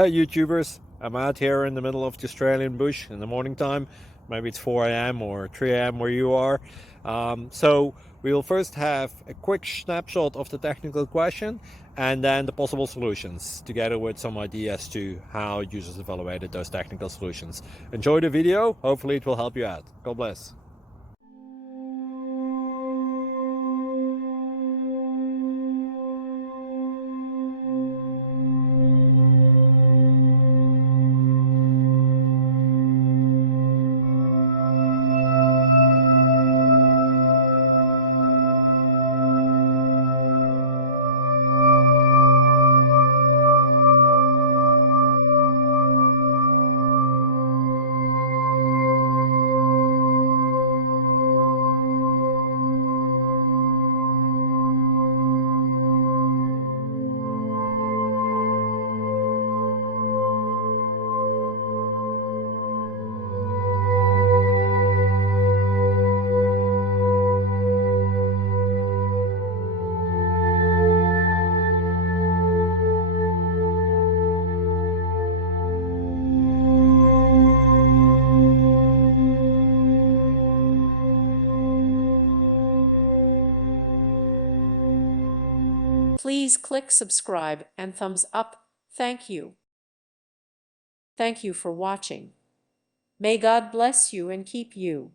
Hey YouTubers, I'm out here in the middle of the Australian bush in the morning time. Maybe it's 4 a.m. or 3 a.m. where you are. So we'll first have a quick snapshot of the technical question and then the possible solutions, together with some ideas to how users evaluated those technical solutions. Enjoy the video, hopefully it will help you out. God bless. Please click subscribe and thumbs up. Thank you. Thank you for watching. May God bless you and keep you.